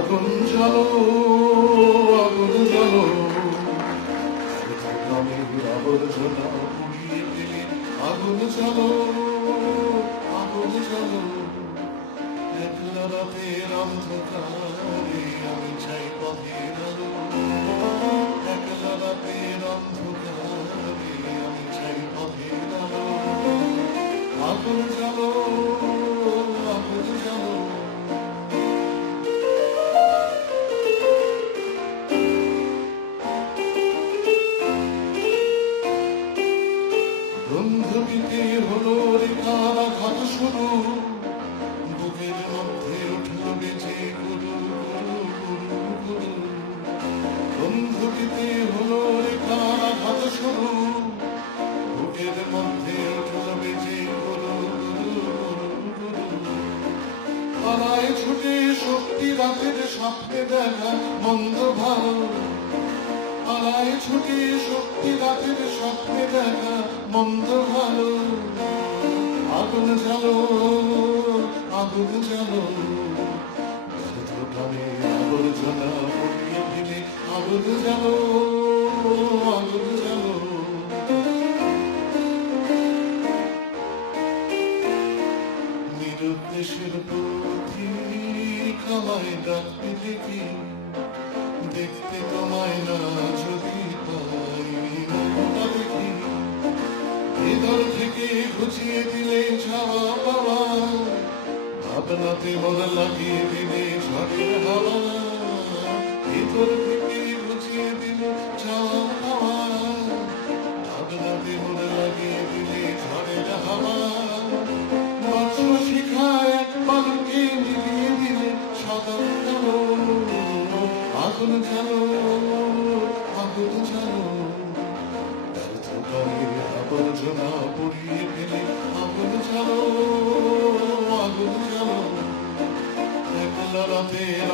আগুন জ্বালো, আগুন জ্বালো, গ্রামের আবর্জনা পুড়িয়ে ফেলে আগুন জ্বালো, আগুন জ্বালো। একলা রাতের অন্ধকারে আমি চাই পথের আলো, একলা রাতের অন্ধকারে আমি চাই পথের আলো। আগুন জ্বালো, আগুন জ্বালো। বন্ধুটিতে হলো রেখার আঘাত শুরু, বুকের মধ্যে উঠল বেজে গুরু গুরু গুরু গুরু। বন্ধুটিতে হলো রেখার আঘাত শুরু, বুকের মধ্যে উঠল বেজে গুরু গুরু গুরু গুরু। পালায় ছুটে শক্তি রাতের স্বপ্নে দেখা মন্দ ভালো, পালায় ছুটে শক্তি রাতের স্বপ্নে দেখা মন্দ ভালো। আগুন জ্বালো, আগুন জ্বালো, গ্রামের আবর্জনা পুড়িয়ে ফেলে আগুন জ্বালো, আগুন জ্বালো। নিরুদ্দেশের পথিক আমায় ডাকতে দেখি, দেখতে তোমায় না যদি পাই মনটা দেখি। হৃদয় থেকে ঘুচিয়ে দিলে ছাওয়া পাওয়া, ভাবনাতে মন লাগিয়ে দিলে ঝড়ের হাওয়া। ভিতর থেকে ঘুচিয়ে দিলে ছাওয়া পাওয়া, ভাবনাতে মন লাগিয়ে দিলে ঝড়ের হাওয়া। বর্ষ শিখা এক পালকে মিলিয়ে দিলে সাদা কালো। আগুন জ্বালো, আগুন জ্বালো, ব্যর্থতার আবর্জনা পুড়িয়ে ফেলে আগুন জ্বালো, আগুন জ্বালো। একলা রাতের